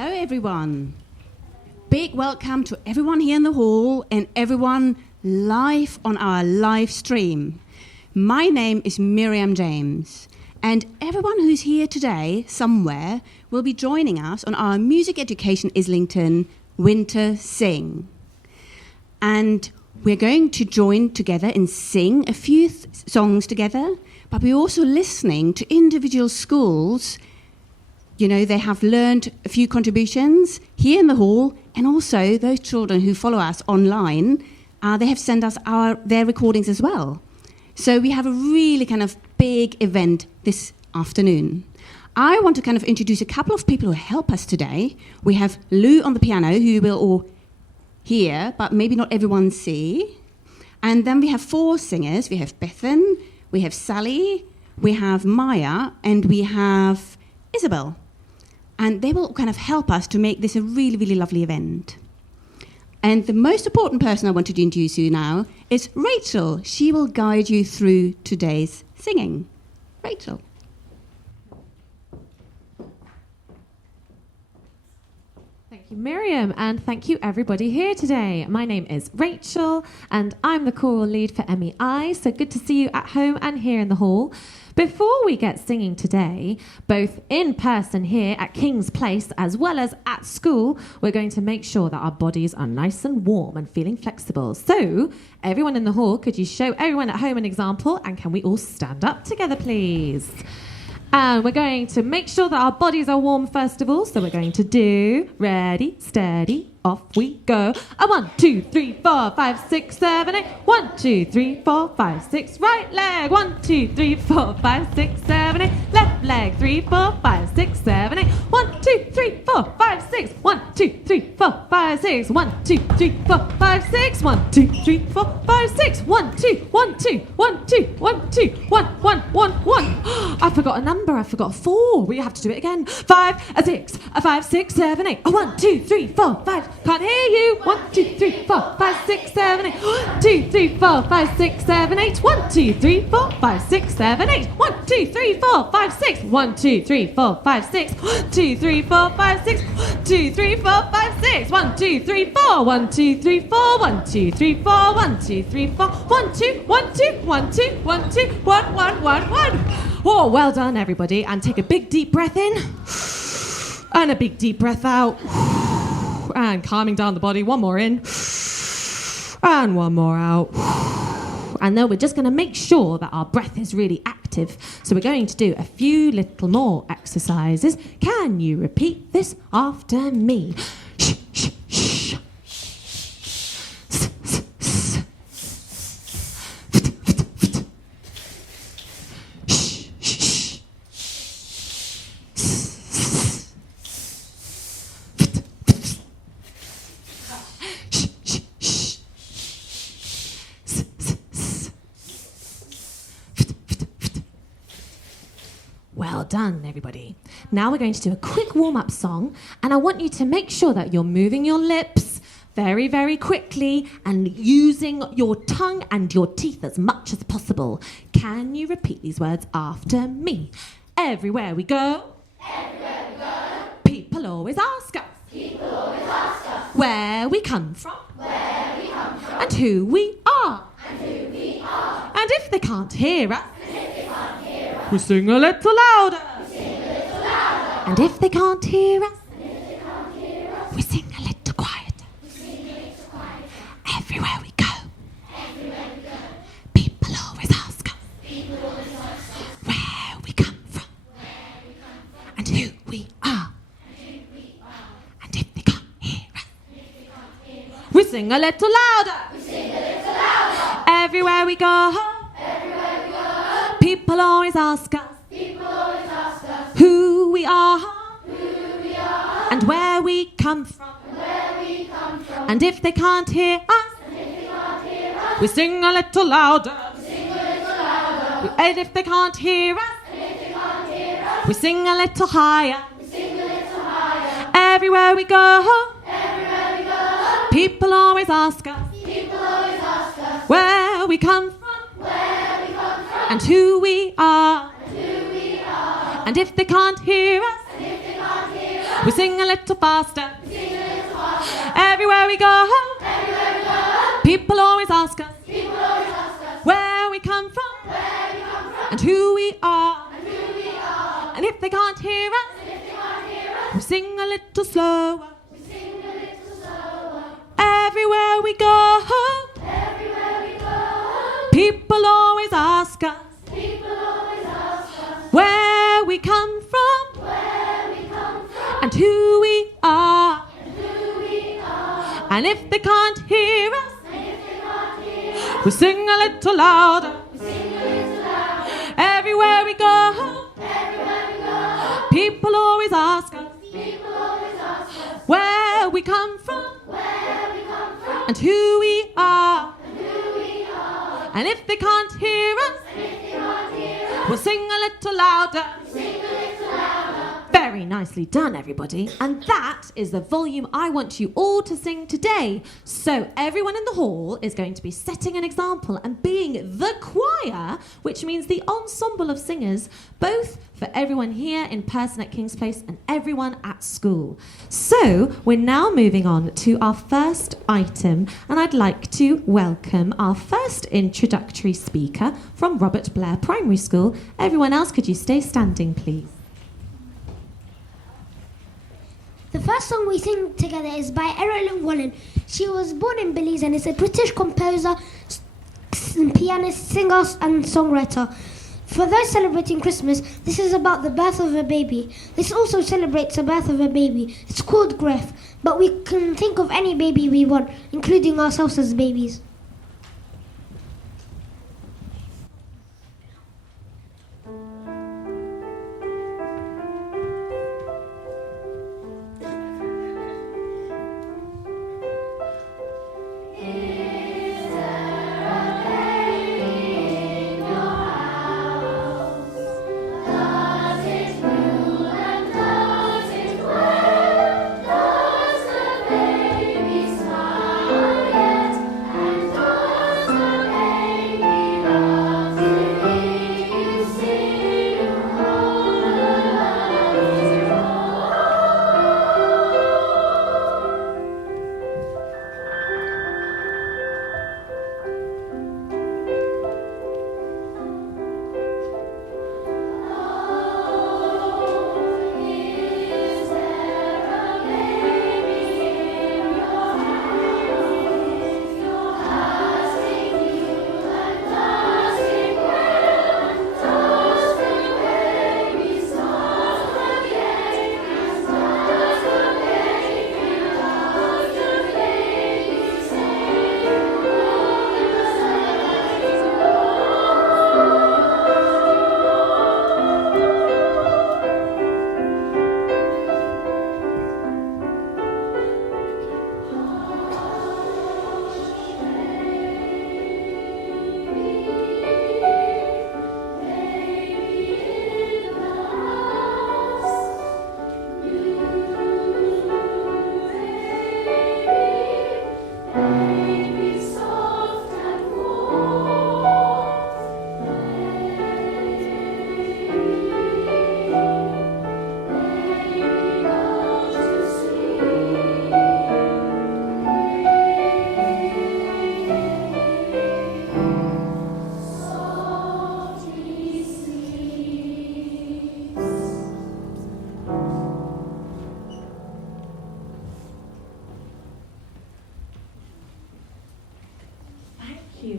Hello, everyone. Big welcome to everyone here in the hall and everyone live on our live stream. My name is Miriam James, and everyone who's here today somewhere will be joining us on our Music Education Islington Winter Sing. And we're going to join together and sing a few songs together, but we're also listening to individual schools. You know, they have learned a few contributions here in the hall, and also those children who follow us online, they have sent us their recordings as well. So we have a really kind of big event this afternoon. I want to kind of introduce a couple of people who help us today. We have Lou on the piano, who you will all hear, but maybe not everyone see. And then we have 4 singers. We have Bethan, we have Sally, we have Maya, and we have Isabel. And they will kind of help us to make this a really, really lovely event. And the most important person I want to introduce you now is Rachel. She will guide you through today's singing. Rachel. Thank you, Miriam, and thank you everybody here today. My name is Rachel, and I'm the choral lead for MEI, so good to see you at home and here in the hall. Before we get singing today, both in person here at King's Place as well as at school, we're going to make sure that our bodies are nice and warm and feeling flexible. So, everyone in the hall, could you show everyone at home an example, and can we all stand up together, please? And we're going to make sure that our bodies are warm first of all. So we're going to do, ready, steady, off we go. 1, 2, 3, 4, 5, 6, 7, 8. 1, 2, 3, 4, 5, 6. Right leg. 1, 2, 3, 4, 5, 6, 7, 8. Left leg. 3, 4, 5, 6, 7, 8. 1, 2, 3, 4, 5, 6. 1, 2, 3, 4, 5, 6. 1, 2, 3, 4, 5, 6. 1, 2, 3, 4, 5, 6. 1, 2, 1, 2, 1, 2, 1, 2, 1, 1, 1, 1. I forgot a number. I forgot 4. We have to do it again. 5, 6, 5, 6, 7, 8. 1, 2, 3, 4, 5. Can't hear you. 1, 2, 3, 4, 5, 6, 7, 8. 1, 2, 3, 4, 5, 6, 7, 8. 1, 2, 3, 4, 5, 6, 7, 8. 1, 2, 3, 4, 5, 6. 1, 2, 3, 4, 5, 6. 1, 2, 3, 4, 5, 6. 1, 2, 3, 4, 5, 6. 1, 2, 3, 4. 1, 2, 3, 4. 1, 2, 3, 4. 1, 2, 3, 4. 1, 2, 1, 2, 1, 2, 1, 2, 1, 1, 1, 1. Oh, well done, everybody. And take a big deep breath in. And a big deep breath out. And calming down the body. One more in. And one more out. And then we're just going to make sure that our breath is really active. So we're going to do a few little more exercises. Can you repeat this after me? Shh, shh, shh. Well done, everybody. Now we're going to do a quick warm-up song, and I want you to make sure that you're moving your lips very, very quickly and using your tongue and your teeth as much as possible. Can you repeat these words after me? Everywhere we go, people always ask us, where we come from, and who we are. And if they can't hear us, we sing a little louder. And if they can't hear us, we sing a little quieter. Everywhere we go, people always ask us where we come from and who we are. And if they can't hear us, we sing a little louder. Everywhere we go, people always ask us who we are and where we come from. And if they can't hear us, we sing a little louder. And if they can't hear us, we sing a little higher. Everywhere we go, people always ask us where we come from and who we are. And if they can't hear us, We sing a little faster. Everywhere we go. People always ask us where we come from and who we are. And if they can't hear us, we sing a little slower. Everywhere we go. People always ask us where we come from and who we are. And if they can't hear us, we sing a little louder. Everywhere we go. People always ask us where we come from and who we are. And if they can't hear us, we'll sing a little louder. Very nicely done, everybody. And that is the volume I want you all to sing today. So everyone in the hall is going to be setting an example and being the choir, which means the ensemble of singers, both for everyone here in person at King's Place and everyone at school. So we're now moving on to our first item, and I'd like to welcome our first introductory speaker from Robert Blair Primary School. Everyone else, could you stay standing, please? The first song we sing together is by Erin Wallen. She was born in Belize and is a British composer, pianist, singer and songwriter. For those celebrating Christmas, this is about the birth of a baby. This also celebrates the birth of a baby. It's called Griff, but we can think of any baby we want, including ourselves as babies.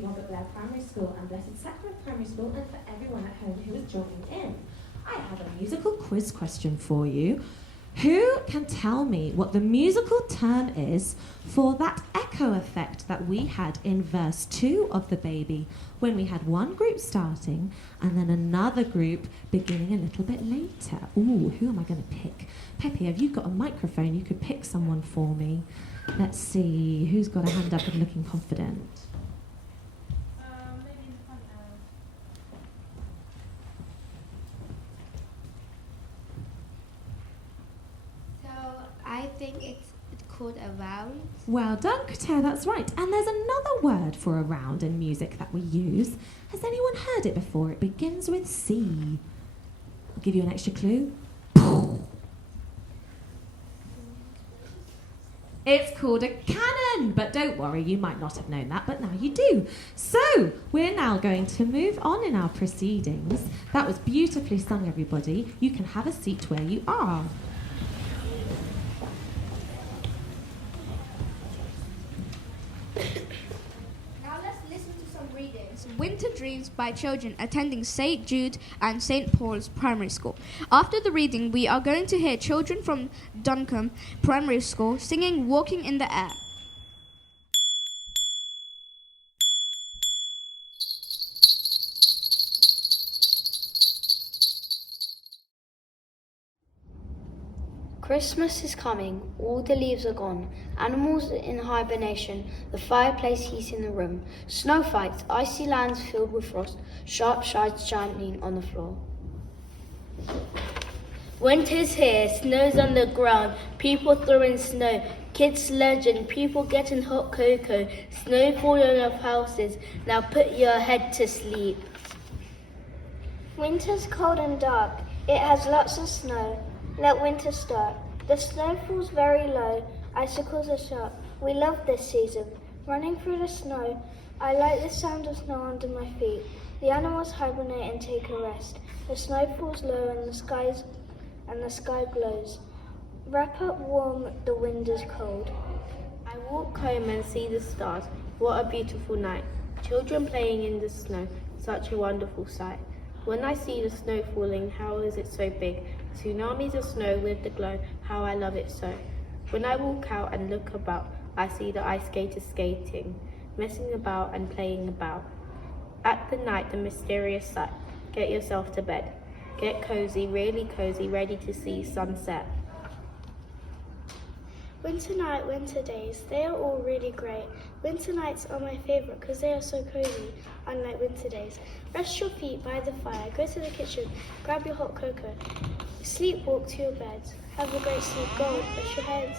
Robert Blair Primary School and Blessed Sacrament Primary School, and for everyone at home who is joining in. I have a musical quiz question for you. Who can tell me what the musical term is for that echo effect that we had in verse 2 of The Baby, when we had one group starting and then another group beginning a little bit later? Ooh, who am I going to pick? Peppy, have you got a microphone? You could pick someone for me. Let's see, who's got a hand up and looking confident? Maybe in the front row. So I think it's called a round. Well done, Kater, that's right. And there's another word for a round in music that we use. Has anyone heard it before? It begins with C. I'll give you an extra clue. It's called a cannon, but don't worry, you might not have known that, but now you do. So, we're now going to move on in our proceedings. That was beautifully sung, everybody. You can have a seat where you are. Now let's listen to some readings. Winter Dreams by children attending St. Jude and St. Paul's Primary School. After the reading, we are going to hear children from Duncombe Primary School singing Walking in the Air. Christmas is coming, all the leaves are gone, animals in hibernation, the fireplace heat in the room, snow fights, icy lands filled with frost, sharp shides shining on the floor. Winter's here, snow's on the ground, people throwing snow, kids sledging, people getting hot cocoa, snow falling off houses, now put your head to sleep. Winter's cold and dark, it has lots of snow. Let winter start. The snow falls very low, icicles are sharp. We love this season. Running through the snow, I like the sound of snow under my feet. The animals hibernate and take a rest. The snow falls low and the sky glows. Wrap up warm, the wind is cold. I walk home and see the stars. What a beautiful night. Children playing in the snow, such a wonderful sight. When I see the snow falling, how is it so big? Tsunamis of snow with the glow, how I love it so. When I walk out and look about, I see the ice skaters skating, messing about and playing about. At the night, the mysterious sight. Get yourself to bed. Get cozy, really cozy, ready to see sunset. Winter night, winter days, they are all really great. Winter nights are my favourite because they are so cozy, unlike winter days. Rest your feet by the fire, go to the kitchen, grab your hot cocoa. Sleepwalk to your beds, have a great sleep, go on, rest your heads.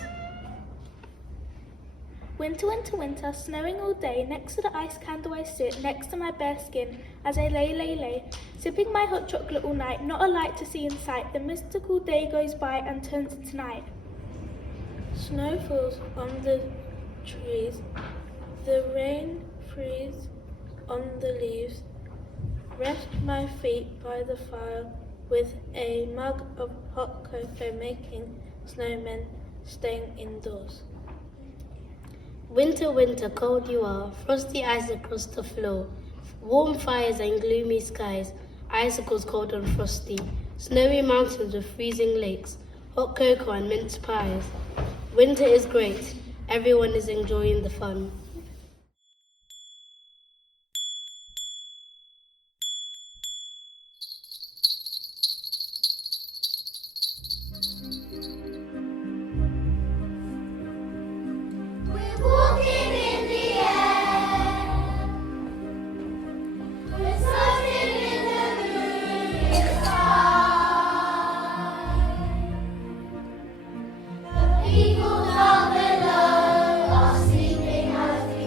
Winter, winter, winter, snowing all day, next to the ice candle I sit, next to my bare skin, as I lay, sipping my hot chocolate all night, not a light to see in sight, the mystical day goes by and turns into night. Snow falls on the trees, the rain freezes on the leaves. Rest my feet by the fire with a mug of hot cocoa, making snowmen staying indoors. Winter, winter, cold you are, frosty ice across the floor, warm fires and gloomy skies, icicles cold and frosty, snowy mountains with freezing lakes, hot cocoa and mince pies. Winter is great, everyone is enjoying the fun. We're walking in the air. We're floating in the moonlit sky. The people down below are sleeping as we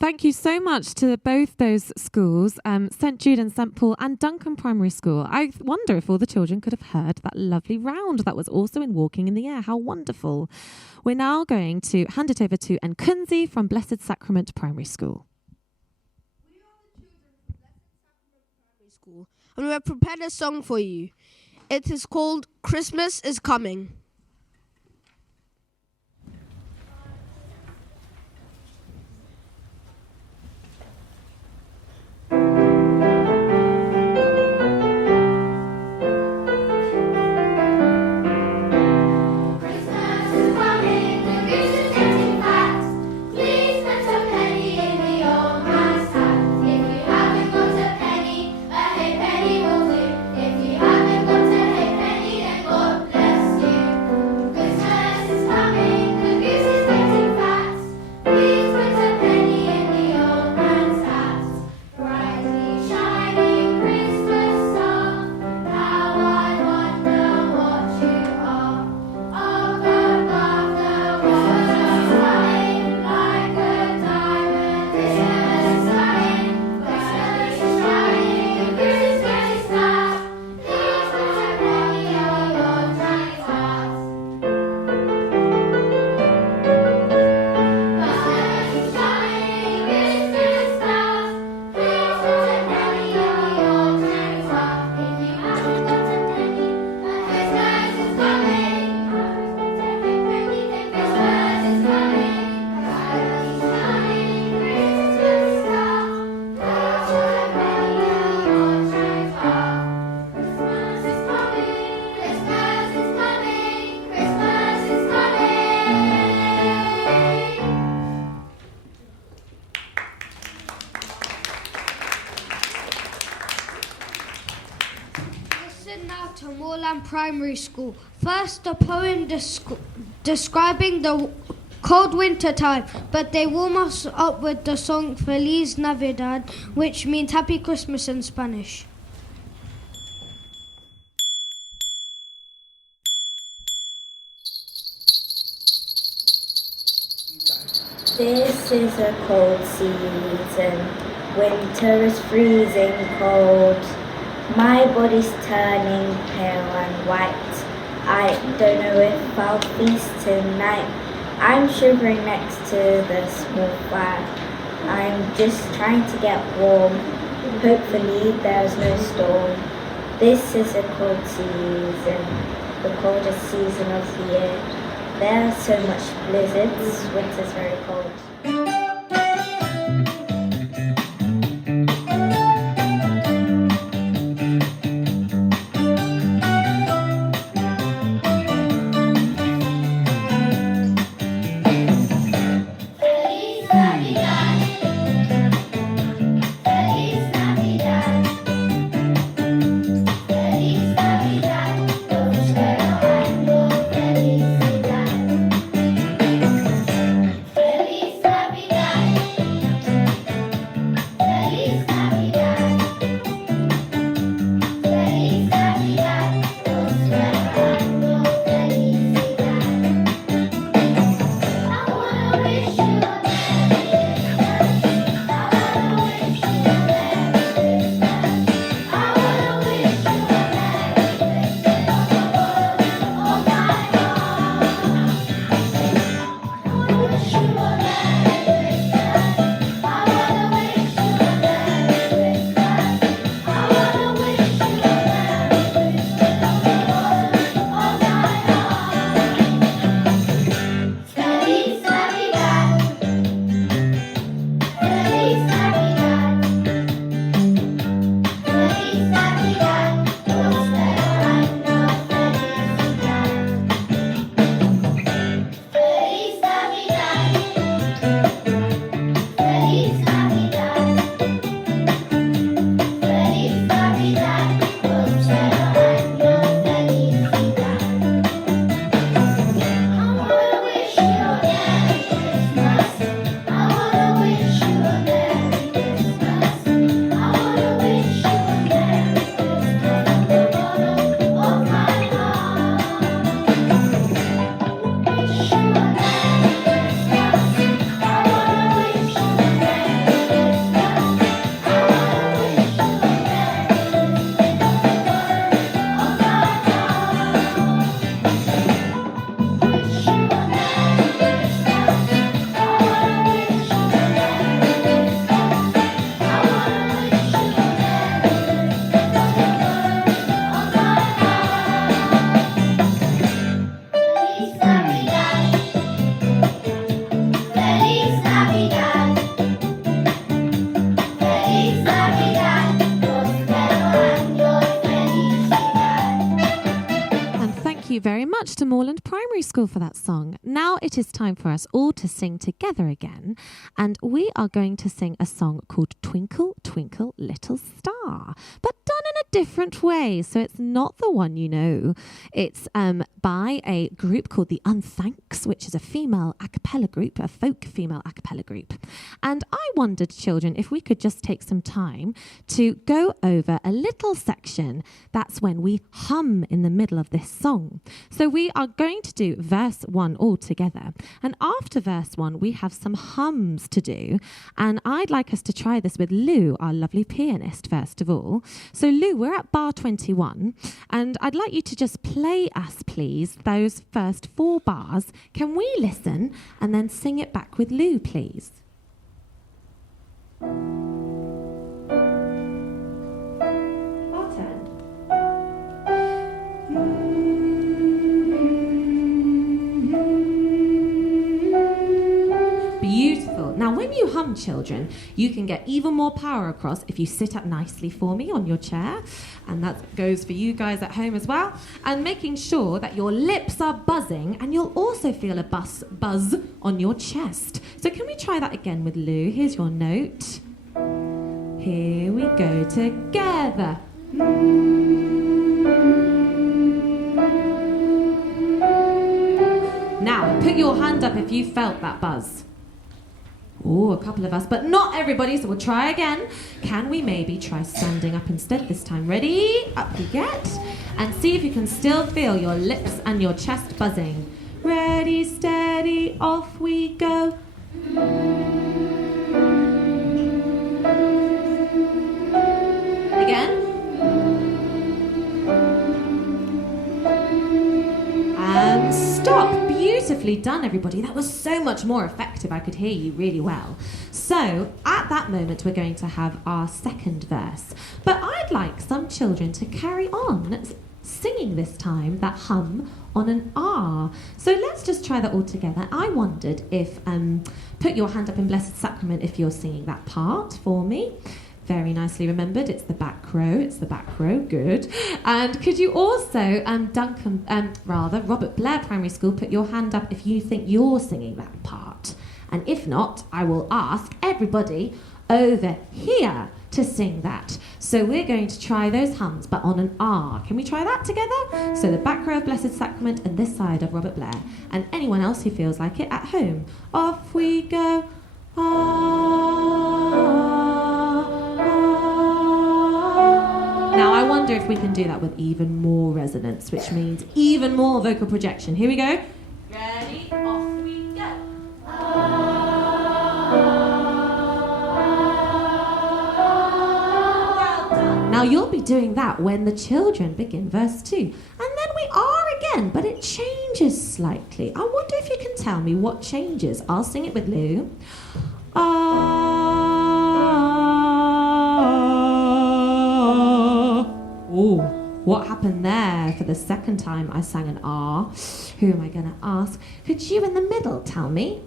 Thank you so much to both those schools, St Jude and St Paul and Duncan Primary School. I wonder if all the children could have heard that lovely round that was also in Walking in the Air. How wonderful. We're now going to hand it over to Nkunzi from Blessed Sacrament Primary School. We are the children from Blessed Sacrament Primary School, and we have prepared a song for you. It is called Christmas is Coming. Primary School. First, a poem describing the cold winter time, but they warm us up with the song Feliz Navidad, which means Happy Christmas in Spanish. This is a cold season, winter is freezing cold. My body's turning pale and white. I don't know if I'll feast tonight. I'm shivering next to the small fire. I'm just trying to get warm. Hopefully there's no storm. This is a cold season, the coldest season of the year. There are so much blizzards, winter's very cold. much to Moorland Primary School for that song. Now it is time for us all to sing together again, and we are going to sing a song called Twinkle, Twinkle, Little Star, but done in a different way, so it's not the one you know. It's by a group called the Unthanks, which is a female a cappella group, a folk female a cappella group. And I wondered, children, if we could just take some time to go over a little section. That's when we hum in the middle of this song. So we are going to do verse 1 all together. And after verse 1, we have some hums to do. And I'd like us to try this with Lou, our lovely pianist, first of all. So Lou, we're at bar 21. And I'd like you to just play us, please, those first 4 bars. Can we listen and then sing it back with Lou, please? Beautiful. Now, when you hum, children, you can get even more power across if you sit up nicely for me on your chair. And that goes for you guys at home as well. And making sure that your lips are buzzing, and you'll also feel a buzz on your chest. So can we try that again with Lou? Here's your note. Here we go together. Now, put your hand up if you felt that buzz. Oh, a couple of us, but not everybody, so we'll try again. Can we maybe try standing up instead this time? Ready? Up you get. And see if you can still feel your lips and your chest buzzing. Ready, steady, off we go. Again. And stop. Beautifully done, everybody. That was so much more effective. I could hear you really well. So at that moment, we're going to have our second verse. But I'd like some children to carry on singing this time that hum on an R. So let's just try that all together. I wondered if, put your hand up in Blessed Sacrament if you're singing that part for me. Very nicely remembered. It's the back row. It's the back row. Good. And could you also, Robert Blair Primary School, put your hand up if you think you're singing that part. And if not, I will ask everybody over here to sing that. So we're going to try those hums, but on an R. Can we try that together? So the back row of Blessed Sacrament and this side of Robert Blair. And anyone else who feels like it at home. Off we go. Now I wonder if we can do that with even more resonance, which means even more vocal projection. Here we go. Ready? Off we go. Well done. Now you'll be doing that when the children begin verse 2. And then we are again, but it changes slightly. I wonder if you can tell me what changes. I'll sing it with Lou. Oh, what happened there for the second time I sang an R? Who am I going to ask? Could you in the middle tell me?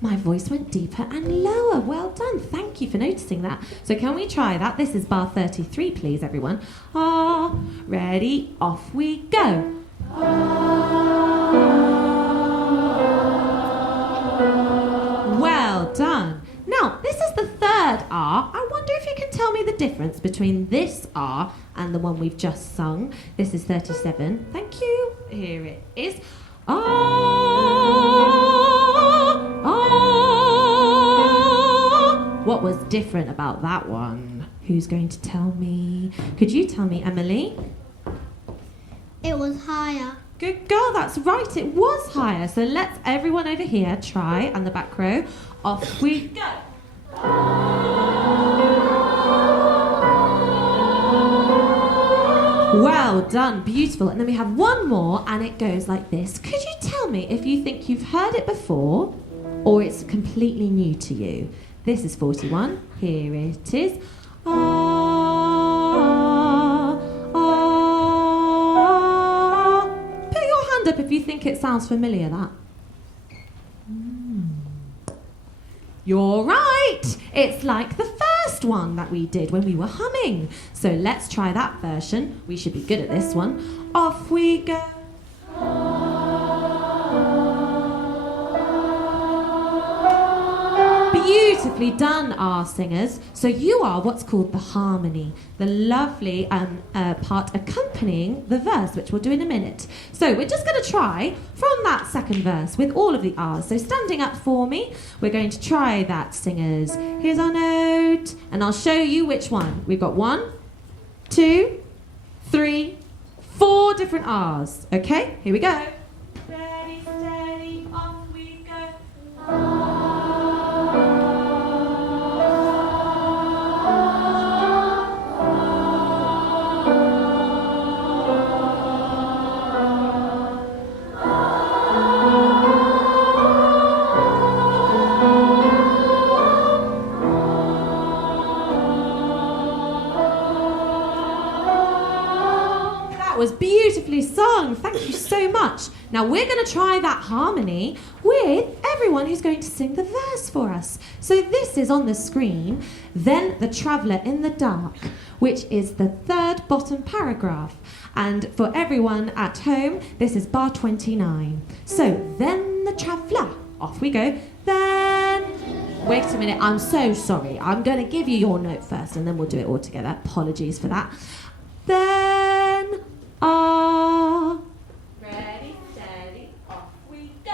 My voice went deeper and lower. Well done. Thank you for noticing that. So can we try that? This is bar 33, please, everyone. Ah, ready? Off we go. Well done. Now, this is the third R. I wonder if you can tell me the difference between this R and the one we've just sung. This is 37. Thank you. Here it is. Ah, ah. What was different about that one? Who's going to tell me? Could you tell me, Emily? It was higher. Good girl, that's right, it was higher. So let's everyone over here try, and the back row. Off we go. Well done, beautiful. And then we have one more, and it goes like this. Could you tell me if you think you've heard it before, or it's completely new to you? This is 41. Here it is. Up if you think it sounds familiar, that. You're right. It's like the first first one that we did when we were humming. So let's try that version. We should be good at this one. Off we go. Beautifully done, our singers. So you are what's called the harmony, the lovely part accompanying the verse, which we'll do in a minute. So we're just going to try from that second verse with all of the R's. So standing up for me, we're going to try that, singers. Here's our note, and I'll show you which one. We've got 1, 2, 3, 4 different R's. Okay, here we go. Ready, steady, off we go. Was beautifully sung. Thank you so much. Now we're going to try that harmony with everyone who's going to sing the verse for us. So this is on the screen. Then the Traveller in the Dark, which is the third bottom paragraph. And for everyone at home, this is bar 29. So then the Traveller. Off we go. Then... Wait a minute. I'm so sorry. I'm going to give you your note first and then we'll do it all together. Apologies for that. Then... Ready, steady, off we go.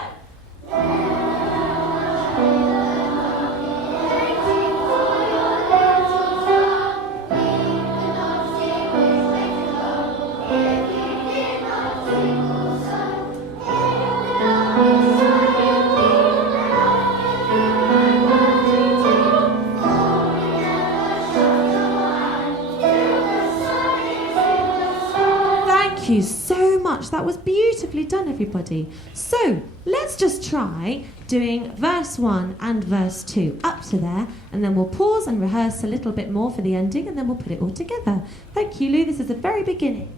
Thank you so much. That was beautifully done, everybody. So let's just try doing verse 1 and verse 2 up to there, and then we'll pause and rehearse a little bit more for the ending, and then we'll put it all together. Thank you, Lou. This is the very beginning.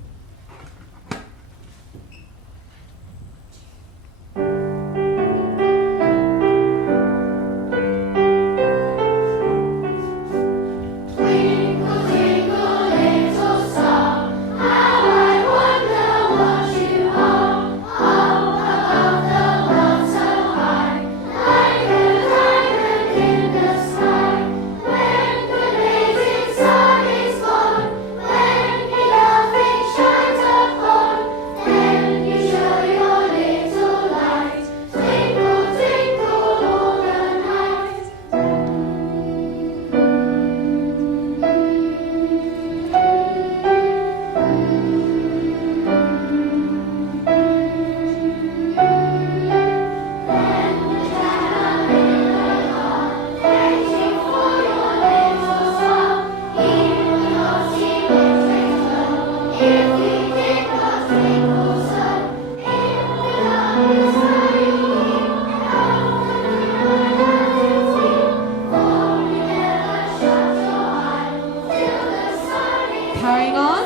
Carrying on.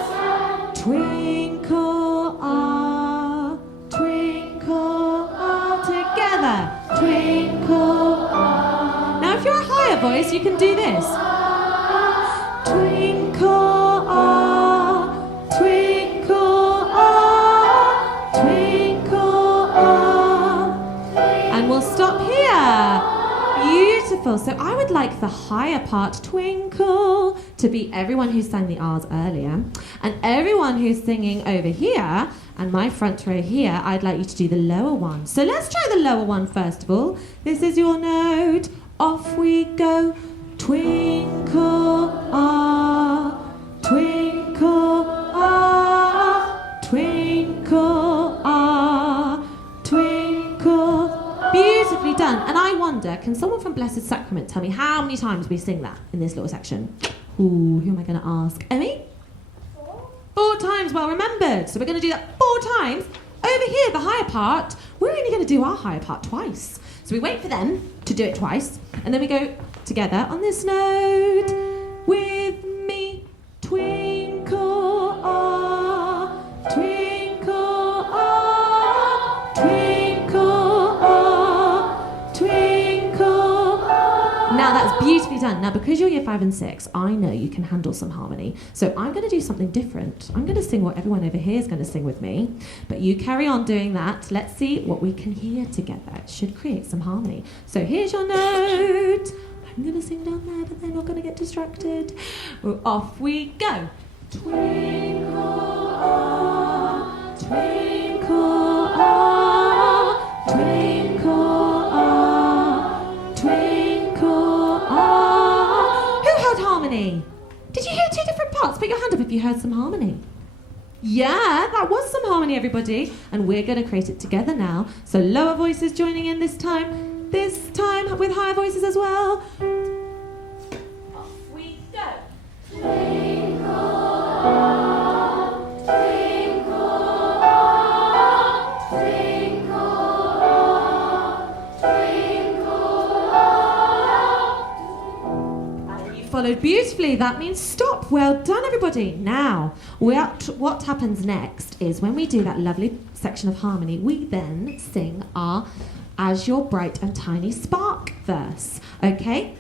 Twinkle, ah, twinkle, ah, together. Twinkle, ah. Now if you're a higher voice, you can do this. Twinkle, ah, twinkle, ah, twinkle, ah. And we'll stop here. Beautiful. So I would like the higher part, twinkle, to be everyone who sang the R's earlier. And everyone who's singing over here, and my front row here, I'd like you to do the lower one. So let's try the lower one first of all. This is your note. Off we go. Twinkle, ah, twinkle, ah, twinkle, ah, twinkle. Beautifully done. And I wonder, can someone from Blessed Sacrament tell me how many times we sing that in this little section? Ooh, who am I going to ask? Emmy? 4 times, well remembered. So we're going to do that 4 times. Over here, the higher part, we're only going to do our higher part twice. So we wait for them to do it twice, and then we go together on this note. With me, twinkle, ah, twinkle, ah, twinkle, ah, twinkle. Now that's beautifully done. Now because you're year 5 and 6, I know you can handle some harmony. So I'm going to do something different. I'm going to sing what everyone over here is going to sing with me. But you carry on doing that. Let's see what we can hear together. It should create some harmony. So here's your note. I'm going to sing down there, but they're not going to get distracted. Well, off we go. Twinkle on, twinkle on, twinkle on, twinkle on. Who heard harmony? Did you hear 2 different parts? Put your hand up if you heard some harmony. Yeah, that was some harmony, everybody. And we're going to create it together now. So lower voices joining in this time with higher voices as well. Off we go. Twinkle on, twinkle on, twinkle on, twinkle on. And you followed beautifully. That means stop. Well done, everybody. Now, what happens next is when we do that lovely section of harmony, we then sing our As Your Bright and Tiny Spark verse, okay?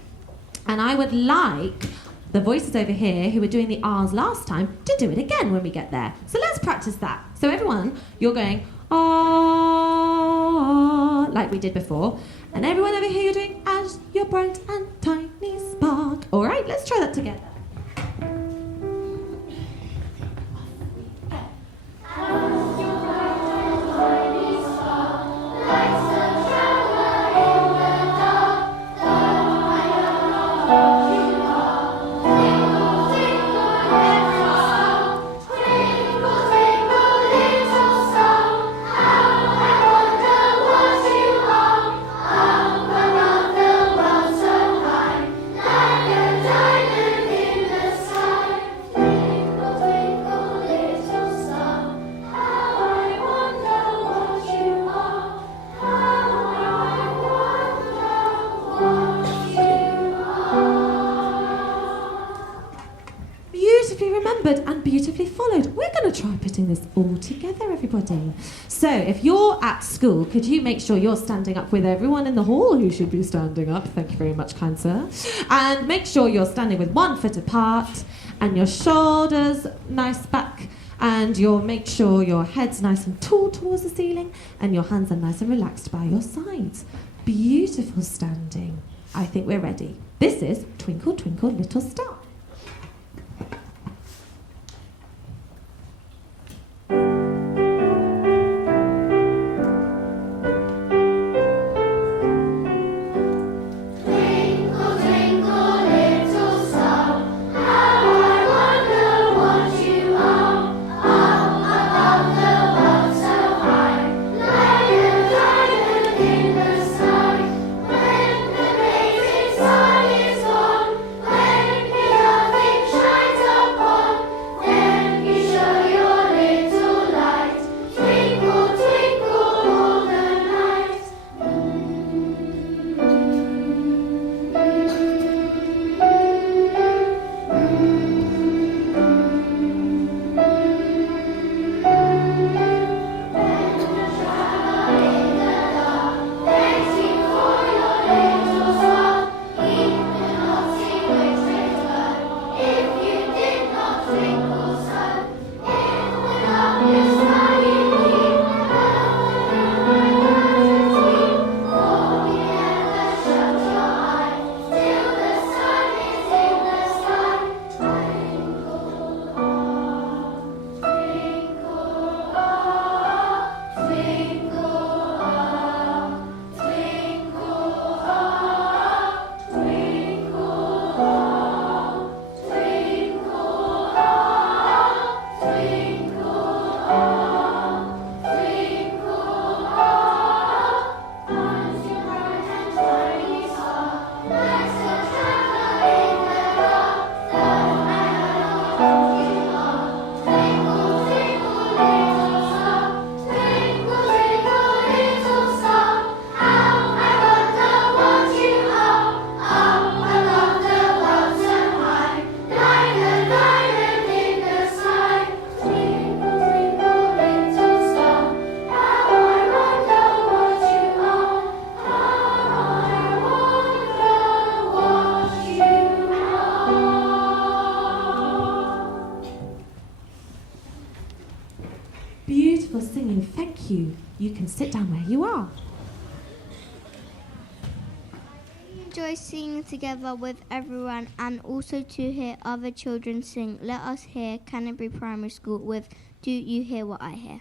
And I would like the voices over here who were doing the R's last time to do it again when we get there. So let's practice that. So everyone, you're going, ah, like we did before. And everyone over here, you're doing As Your Bright and Tiny Spark. All right, let's try that together. And beautifully followed. We're going to try putting this all together, everybody. So if you're at school, could you make sure you're standing up with everyone in the hall who should be standing up? Thank you very much, kind sir. And make sure you're standing with 1 foot apart and your shoulders nice back, and make sure your head's nice and tall towards the ceiling and your hands are nice and relaxed by your sides. Beautiful standing. I think we're ready. This is Twinkle, Twinkle, Little Star. Sun is gone, when you. You can sit down where you are. We enjoy singing together with everyone and also to hear other children sing. Let us hear Canterbury Primary School with Do You Hear What I Hear?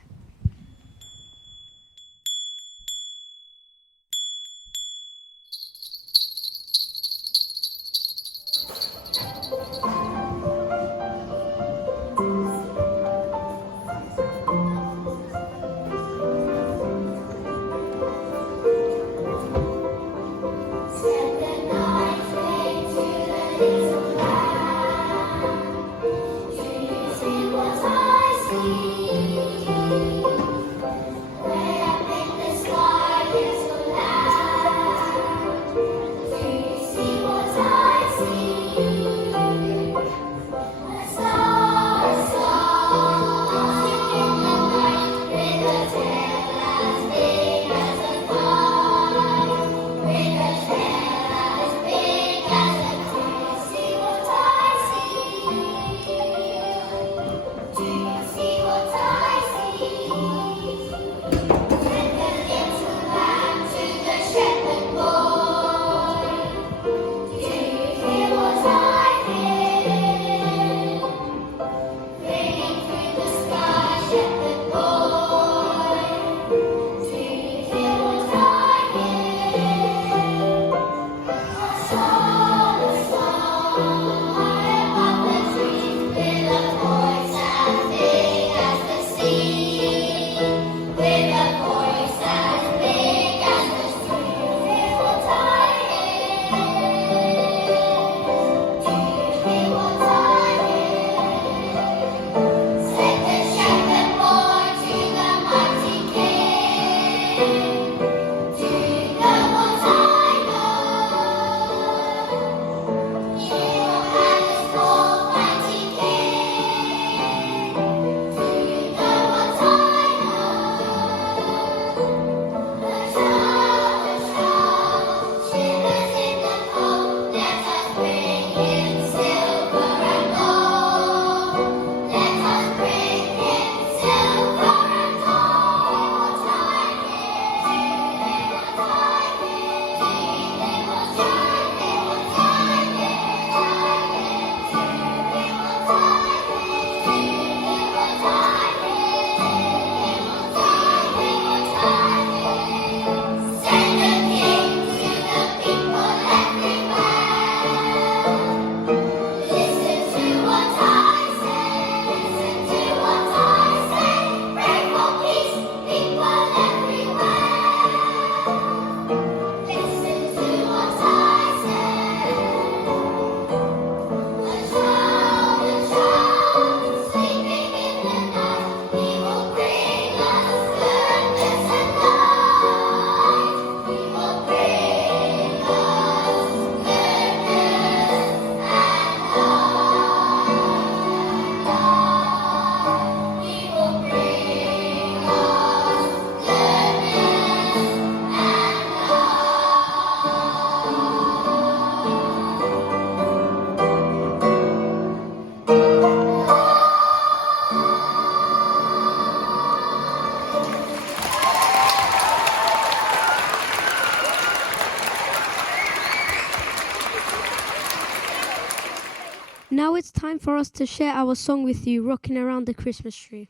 Now it's time for us to share our song with you, Rocking Around the Christmas Tree.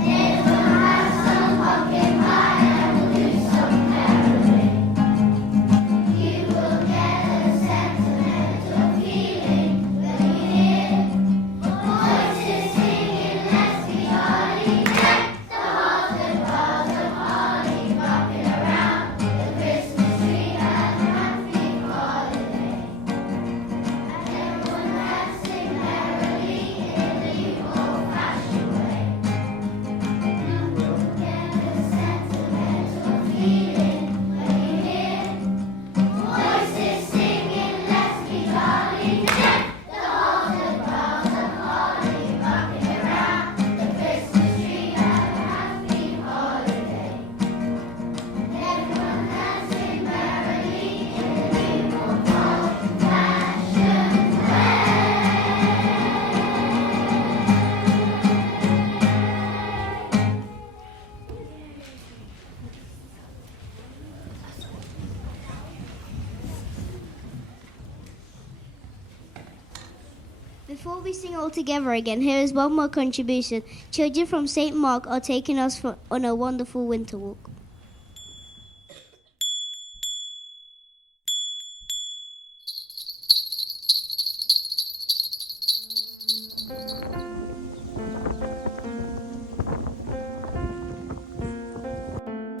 Little house on pumpkin pie and we'll do some caroling. Before we sing all together again, here is one more contribution. Children from St. Mark are taking us on a wonderful winter walk.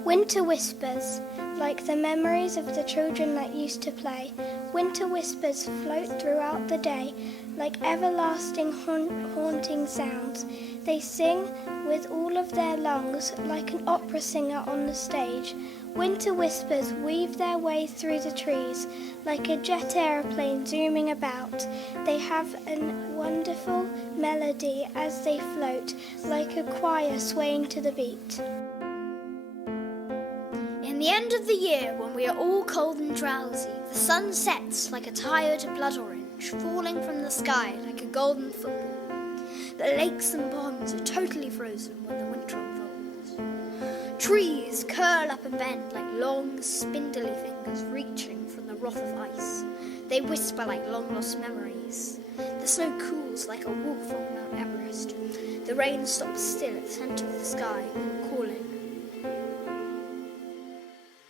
Winter whispers, like the memories of the children that used to play. Winter whispers float throughout the day, like everlasting haunting sounds. They sing with all of their lungs, like an opera singer on the stage. Winter whispers weave their way through the trees, like a jet aeroplane zooming about. They have a wonderful melody as they float, like a choir swaying to the beat. In the end of the year, when we are all cold and drowsy, the sun sets like a tired blood orange, falling from the sky like a golden football. The lakes and ponds are totally frozen when the winter unfolds. Trees curl up and bend like long, spindly fingers reaching from the wrath of ice. They whisper like long-lost memories. The snow cools like a wolf on Mount Everest. The rain stops still at the centre of the sky, calling.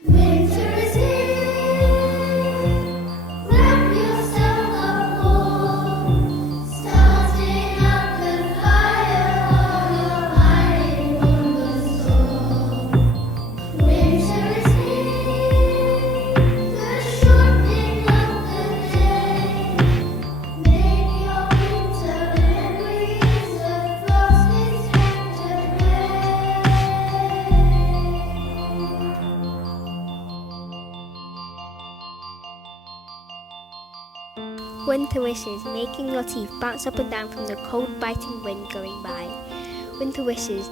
Winter is here. Wrap yourself up warm. Starting up the fire while you're hiding from the storm. Winter is here. The shortening of the day. Make your winter memories the frost is packed away. Winter wishes, making your teeth bounce up and down from the cold biting wind going by. Winter wishes,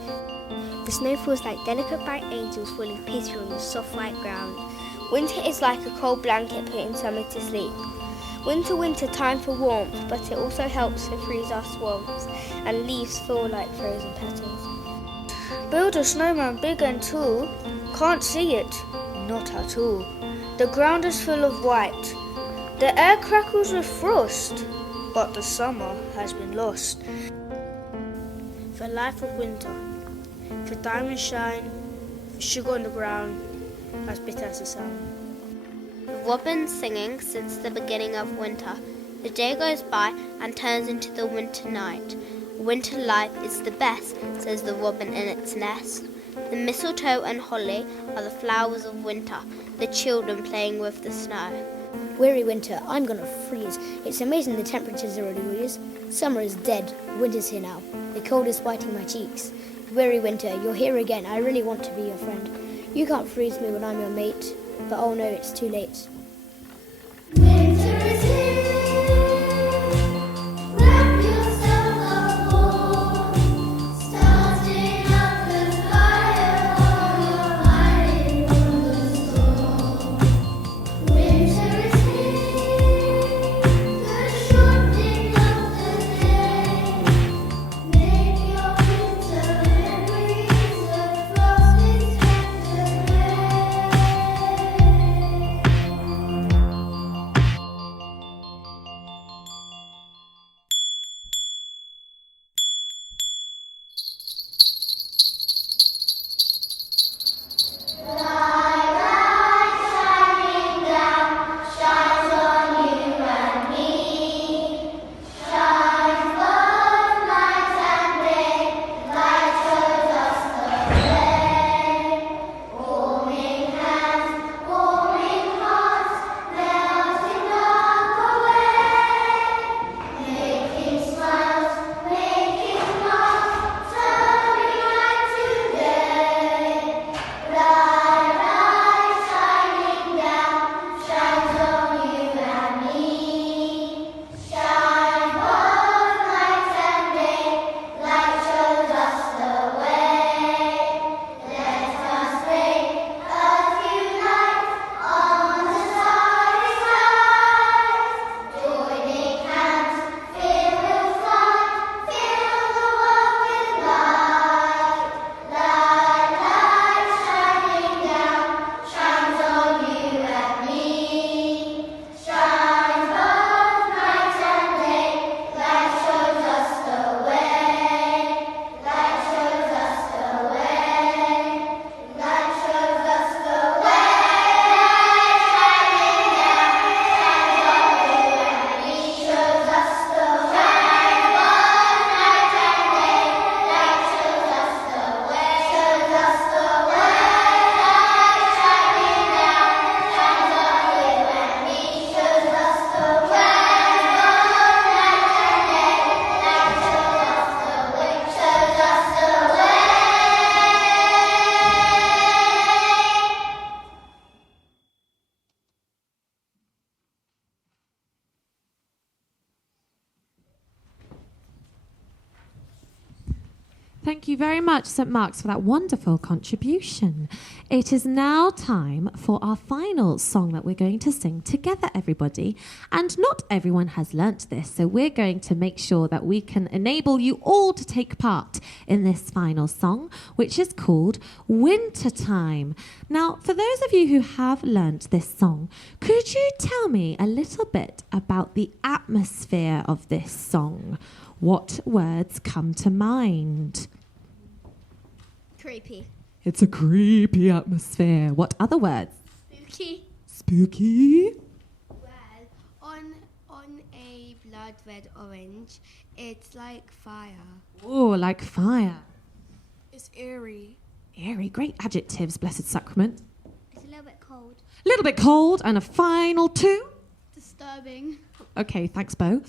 the snow falls like delicate bright angels falling peacefully on the soft white ground. Winter is like a cold blanket putting summer to sleep. Winter, winter, time for warmth, but it also helps to freeze our swamps, and leaves fall like frozen petals. Build a snowman big and tall. Can't see it, not at all. The ground is full of white. The air crackles with frost, but the summer has been lost. For life of winter, for diamonds shine, for sugar on the ground, as bitter as the sun. The robin singing since the beginning of winter. The day goes by and turns into the winter night. Winter life is the best, says the robin in its nest. The mistletoe and holly are the flowers of winter, the children playing with the snow. Weary winter, I'm gonna freeze. It's amazing the temperature's 0 degrees. Summer is dead, winter's here now. The cold is biting my cheeks. Weary winter, you're here again, I really want to be your friend. You can't freeze me when I'm your mate, but oh no, it's too late. Winter is here. Wrap yourself up warm. Starting up the fire while you're hiding from the storm. Winter is here. The shortening of the day. Make your winter memories the frost is packed away. Thank you very much, St Mark's, for that wonderful contribution. It is now time for our final song that we're going to sing together, everybody. And not everyone has learnt this, so we're going to make sure that we can enable you all to take part in this final song, which is called Wintertime. Now, for those of you who have learnt this song, could you tell me a little bit about the atmosphere of this song? What words come to mind? Creepy. It's a creepy atmosphere. What other words? Spooky. Spooky. Well, on a blood red orange, it's like fire. Oh, like fire. It's eerie. Eerie. Great adjectives, Blessed Sacrament. It's a little bit cold. A little bit cold. And a final two. Disturbing. Okay, thanks, Bo.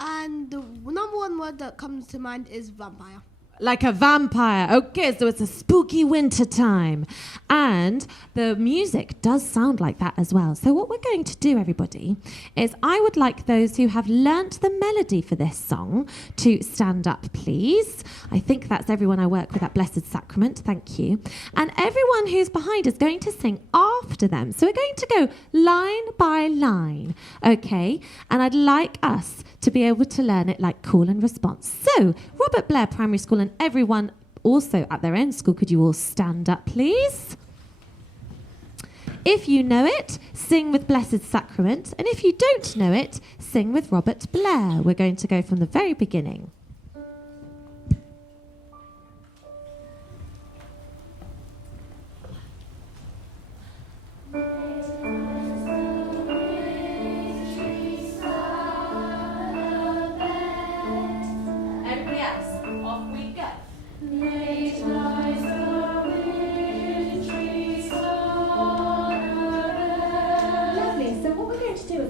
And the number one word that comes to mind is vampire. Like a vampire. Okay, so it's a spooky winter time. And the music does sound like that as well. So what we're going to do, everybody, is I would like those who have learnt the melody for this song to stand up, please. I think that's everyone I work with at Blessed Sacrament. Thank you. And everyone who's behind is going to sing after them. So we're going to go line by line, okay? And I'd like us to be able to learn it like call and response. So, Robert Blair Primary School and everyone also at their own school, could you all stand up, please? If you know it, sing with Blessed Sacrament. And if you don't know it, sing with Robert Blair. We're going to go from the very beginning.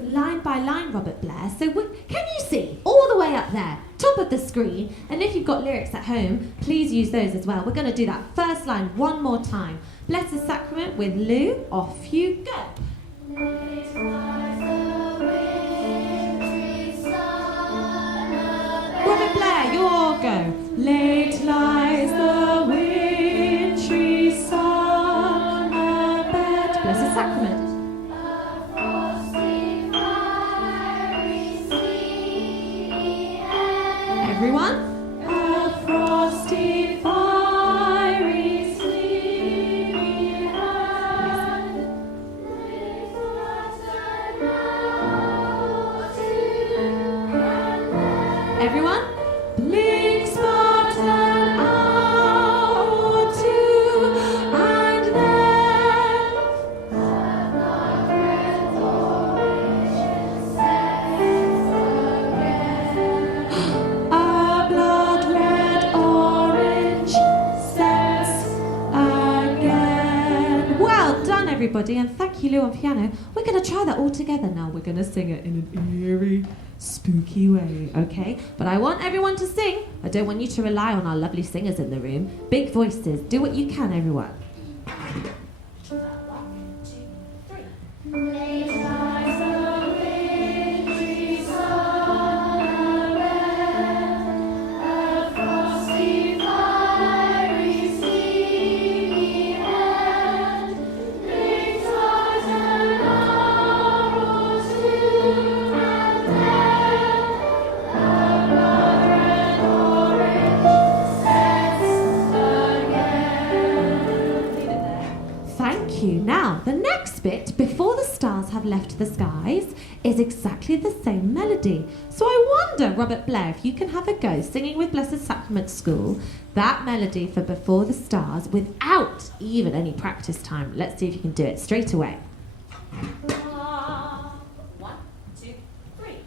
Line by line, Robert Blair. So can you see all the way up there, top of the screen? And if you've got lyrics at home, please use those as well. We're going to do that first line one more time. Blessed Sacrament with Lou. Off you go. Robert Blair, your go. Late lies the wintry summer bed. Blessed Sacrament. Everyone? A frosty, fiery, sleepy hand. Everyone? Blink spot an hour or two, and then a blood red orange sets again. Well done, everybody, and thank you, Lou, on piano. We're going to try that all together now. We're going to sing it in an eerie, spooky way, okay? But I want everyone to sing. I don't want you to rely on our lovely singers in the room. Big voices. Do what you can, everyone. 1, 2, 3. Now, the next bit, before the stars have left the skies, is exactly the same melody. So I wonder, Robert Blair, if you can have a go singing with Blessed Sacrament School that melody for Before the Stars without even any practice time. Let's see if you can do it straight away. 1, 2, 3.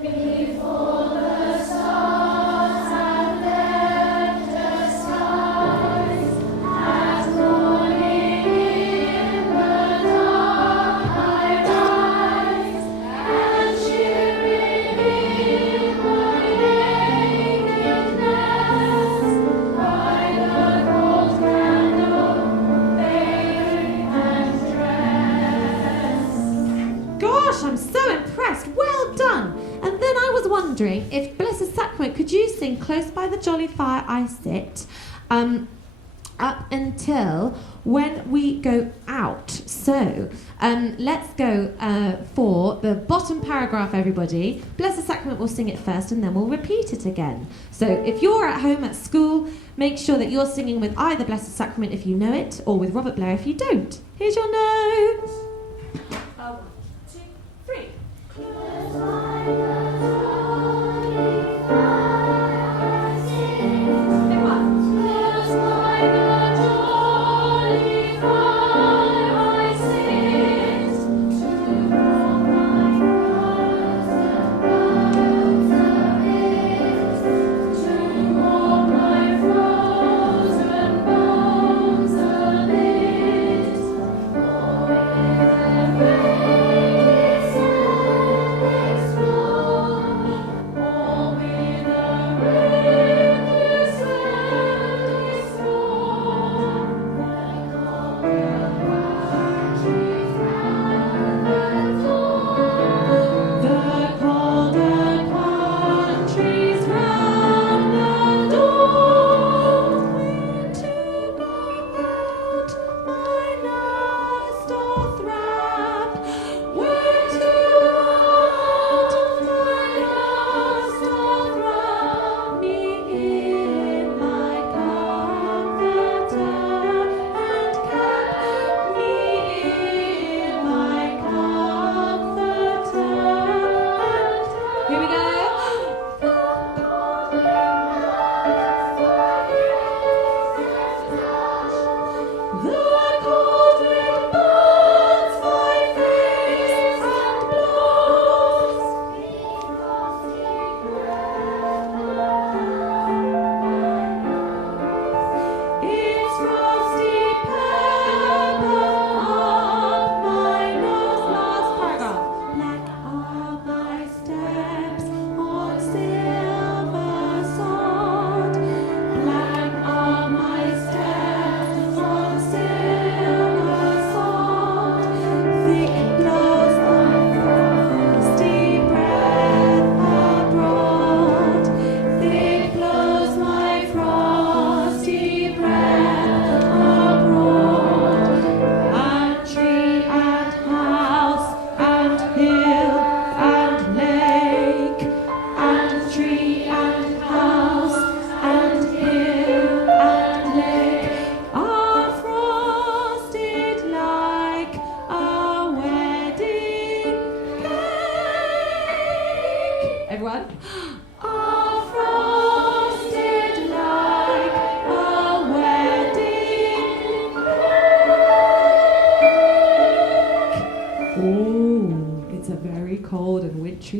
Before the stars have left the skies, as morning in the dark I rise, and shivering in my nakedness, by the cold candle fade and dress. Gosh, I'm so impressed. Well done. And then I was wondering if Blessed Sacrament, could you sing sing Close by the Jolly Fire I Sit up until when we go out. So let's go for the bottom paragraph, everybody. Blessed Sacrament, we'll sing it first and then we'll repeat it again. So if you're at home at school, make sure that you're singing with either Blessed Sacrament if you know it, or with Robert Blair if you don't. Here's your notes. 1, 2, 3.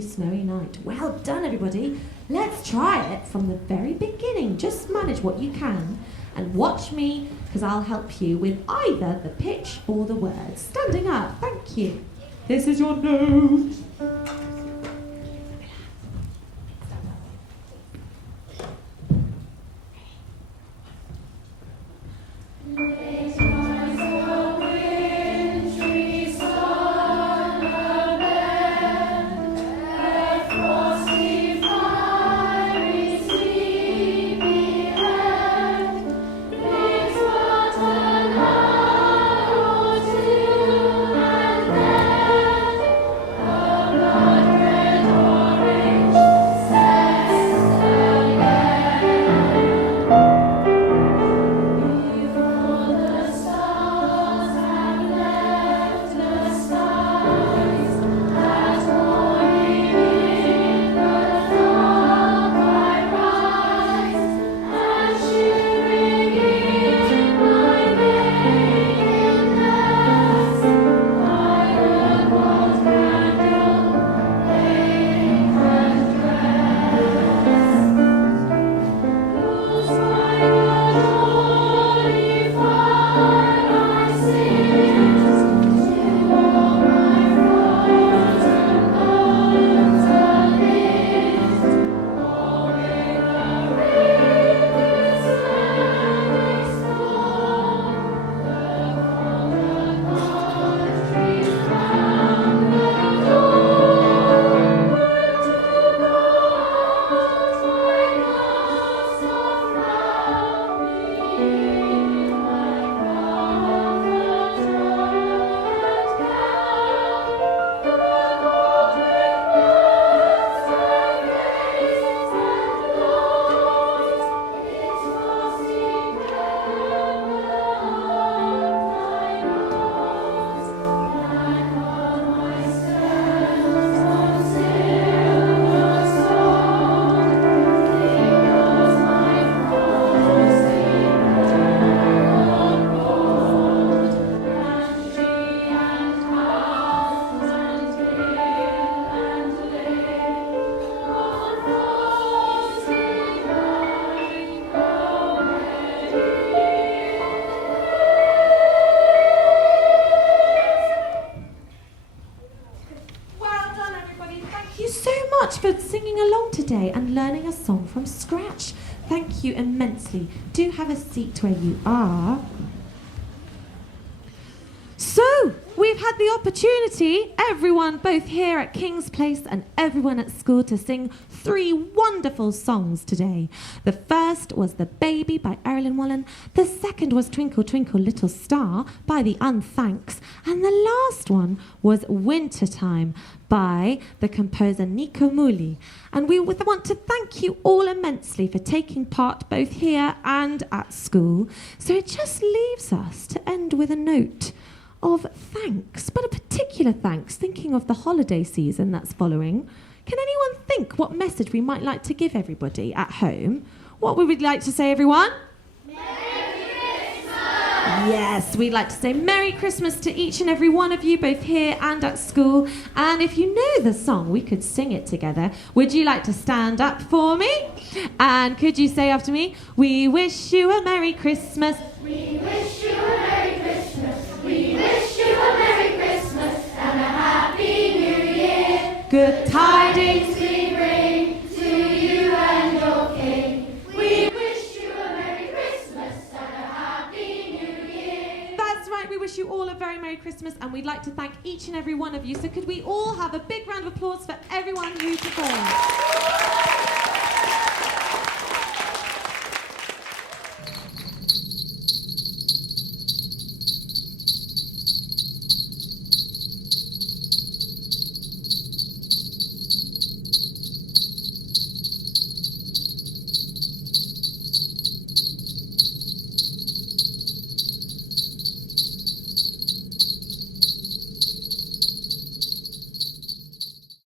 Snowy night. Well done, everybody. Let's try it from the very beginning. Just manage what you can and watch me, because I'll help you with either the pitch or the words. Standing up. Thank you. This is your note. Bye. today and learning a song from scratch. Thank you immensely. Do have a seat where you are. So, we've had the opportunity, everyone both here at King's Place and everyone at school, to sing 3 wonderful songs today. The first was The Baby by Erin Wallen, the second was Twinkle Twinkle Little Star by the Unthanks, and the last one was Wintertime by the composer Nico Muli. And we want to thank you all immensely for taking part both here and at school. So it just leaves us to end with a note of thanks, but a particular thanks, thinking of the holiday season that's following. Can anyone think what message we might like to give everybody at home? What would we like to say, everyone? Merry Christmas! Yes, we'd like to say Merry Christmas to each and every one of you, both here and at school. And if you know the song, we could sing it together. Would you like to stand up for me? And could you say after me, we wish you a Merry Christmas. We wish you a Merry Christmas. We wish you a Merry Christmas and a Happy New Year. Good tidings we bring to you and your King. We wish you a Merry Christmas and a Happy New Year. That's right, we wish you all a very Merry Christmas, and we'd like to thank each and every one of you. So could we all have a big round of applause for everyone who performed?